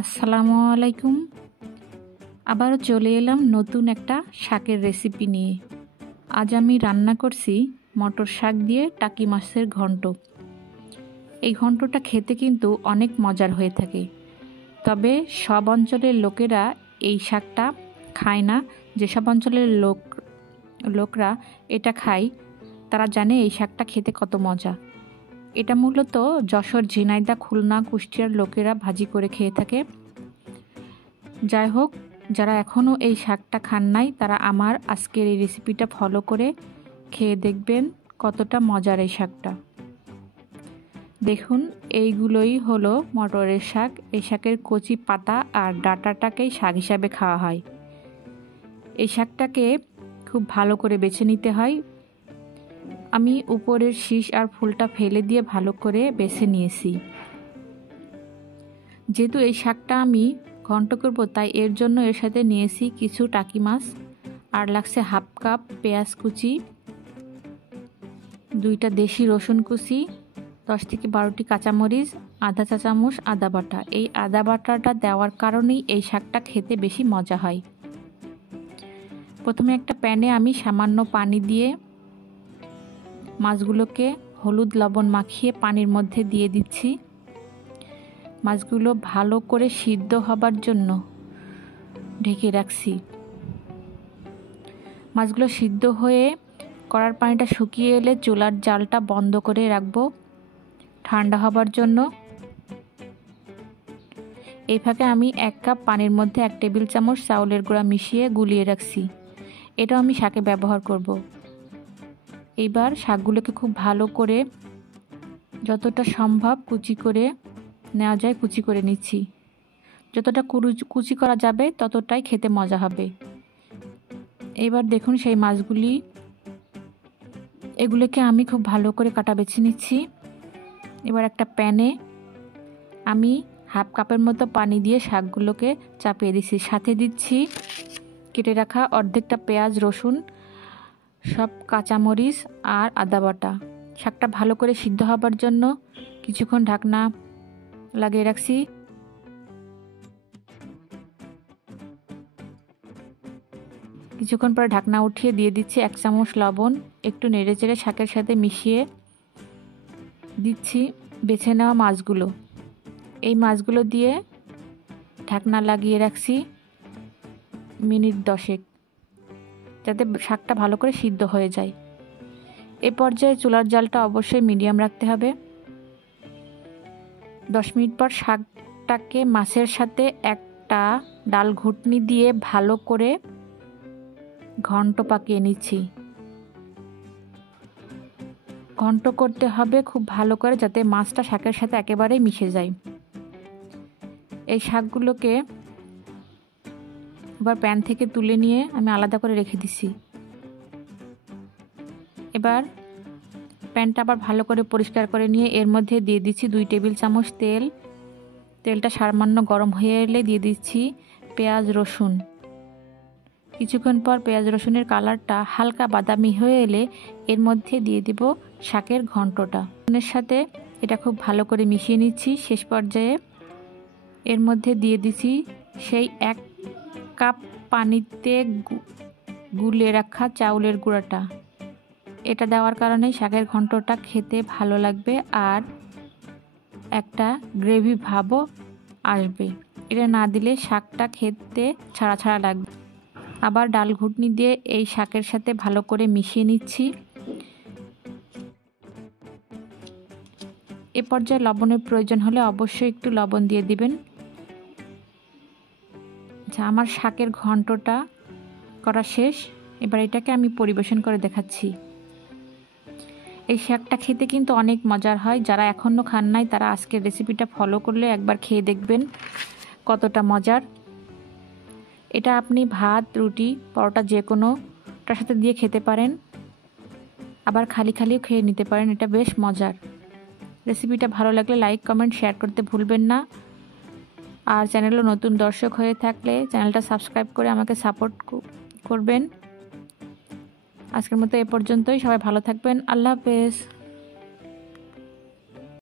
আসসালামু আলাইকুম। আবারও চলে এলাম নতুন একটা শাকের রেসিপি নিয়ে। আজ আমি রান্না করছি মটর শাক দিয়ে টাকি মাছের ঘন্ট। এই ঘন্টটা খেতে কিন্তু অনেক মজার হয়ে থাকে, তবে সব অঞ্চলের লোকেরা এই শাকটা খায় না। যেসব অঞ্চলের লোকরা এটা খায় তারা জানে এই শাকটা খেতে কত মজা। এটা মূলত যশোর, ঝিনাইদহ, খুলনা, কুষ্টিয়ার লোকেরা ভাজি করে খেয়ে থাকে। যাই হোক, যারা এখনও এই শাকটা খান নাই তারা আমার আজকের এই রেসিপিটা ফলো করে খেয়ে দেখবেন কতটা মজার এই শাকটা। দেখুন, এইগুলোই হলো মটরের শাক। এই শাকের কচি পাতা আর ডাঁটাটাকেই শাক হিসাবে খাওয়া হয়। এই শাকটাকে খুব ভালো করে বেছে নিতে হয়। আমি উপরের শীষ আর ফুলটা ফেলে দিয়ে ভালো করে বেছে নিয়েছি। যেহেতু এই শাকটা আমি ঘন্ট করব, তাই এর জন্য এর সাথে নিয়েছি কিছু টাকি মাছ, আর লাগছে হাফ কাপ পেঁয়াজ কুচি, 2টা দেশি রসুন কুচি, 10 থেকে 12টি কাঁচামরিচ, আধা চা চামচ আদা বাটা। এই আদা বাটাটা দেওয়ার কারণেই এই শাকটা খেতে বেশি মজা হয়। প্রথমে একটা প্যানে আমি সামান্য পানি দিয়ে মাছগুলোকে হলুদ লবণ মাখিয়ে পানির মধ্যে দিয়ে দিচ্ছি। মাছগুলো ভালো করে সিদ্ধ হবার জন্য ঢেকে রাখছি। মাছগুলো সিদ্ধ হয়ে কড়ার পানিটা শুকিয়ে এলে চুলার জালটা বন্ধ করে রাখবো ঠান্ডা হবার জন্য। এই ফাঁকে আমি 1 কাপ পানির মধ্যে 1 টেবিল চামচ চাউলের গুঁড়া মিশিয়ে গুলিয়ে রাখছি। এটাও আমি শাকে ব্যবহার করব। এইবার শাকগুলোকে খুব ভালো করে যতটা সম্ভব কুচি করে নেওয়া যায় কুচি করে নিচ্ছি। যতটা কুচি করা যাবে ততটাই খেতে মজা হবে। এবার দেখুন সেই এগুলোকে আমি খুব ভালো করে কাটা বেছে নিচ্ছি। এবার একটা প্যানে আমি হাফ কাপের মতো পানি দিয়ে শাকগুলোকে চাপিয়ে দিচ্ছি। সাথে দিচ্ছি কেটে রাখা অর্ধেকটা পেঁয়াজ, রসুন, সব কাঁচামরিচ আর আদা বাটা। শাকটা ভালো করে সিদ্ধ হবার জন্য কিছুক্ষণ ঢাকনা লাগিয়ে রাখছি। কিছুক্ষণ পরে ঢাকনা উঠিয়ে দিয়ে দিচ্ছি 1 চামচ লবণ। একটু নেড়েচেড়ে শাকের সাথে মিশিয়ে দিচ্ছি বেছে নেওয়া মাছগুলো। এই মাছগুলো দিয়ে ঢাকনা লাগিয়ে রাখছি মিনিট 10, যাতে শাকটা ভালো করে সিদ্ধ হয়ে যায়। এ পর্যায়ে চুলার জালটা অবশ্যই মিডিয়াম রাখতে হবে। 10 মিনিট পর শাকটাকে মাছের সাথে একটা ডাল ঘুটনি দিয়ে ভালো করে ঘন্ট পাকিয়ে নিচ্ছি। ঘন্ট করতে হবে খুব ভালো করে, যাতে মাছটা শাকের সাথে একেবারেই মিশে যায়। এই শাকগুলোকে এবার প্যান থেকে তুলে নিয়ে আমি আলাদা করে রেখে দিছি। এবার প্যানটা আবার ভালো করে পরিষ্কার করে নিয়ে এর মধ্যে দিয়ে দিচ্ছি 2 টেবিল চামচ তেল। তেলটা সামান্য গরম হয়ে এলে দিয়ে দিচ্ছি পেঁয়াজ, রসুন। কিছুক্ষণ পর পেঁয়াজ রসুনের কালারটা হালকা বাদামি হয়ে এলে এর মধ্যে দিয়ে দেব শাকের ঘন্টটা। এর সাথে এটা খুব ভালো করে মিশিয়ে নিচ্ছি। শেষ পর্যায়ে এর মধ্যে দিয়ে দিচ্ছি সেই 1 কাপ পানিতে গুলে রাখা চাউলের গুঁড়াটা। এটা দেওয়ার কারণে শাকের ঘন্টটা খেতে ভালো লাগবে আর একটা গ্রেভি ভাবও আসবে। এটা না দিলে শাকটা খেতে ছাড়া ছাড়া লাগবে। আবার ডাল ঘুটনি দিয়ে এই শাকের সাথে ভালো করে মিশিয়ে নিচ্ছি। এ পর্যায়ে লবণের প্রয়োজন হলে অবশ্যই একটু লবণ দিয়ে দিবেন। আমার শাকের ঘন্টটা করা শেষ। এবার এটাকে আমি পরিবেশন করে দেখাচ্ছি। এই শাকটা খেতে কিন্তু অনেক মজার হয়। যারা এখনও খান নাই তারা আজকের রেসিপিটা ফলো করলে একবার খেয়ে দেখবেন কতটা মজার। এটা আপনি ভাত, রুটি, পরোটা যে কোনোটার সাথে দিয়ে খেতে পারেন, আবার খালি খালিও খেয়ে নিতে পারেন। এটা বেশ মজার। রেসিপিটা ভালো লাগলে লাইক, কমেন্ট, শেয়ার করতে ভুলবেন না। আর চ্যানেলে নতুন দর্শক হয়ে থাকলে চ্যানেলটা সাবস্ক্রাইব করে আমাকে সাপোর্ট করবেন। আজকের মতো এ পর্যন্তই। সবাই ভালো থাকবেন। আল্লাহ হাফেজ।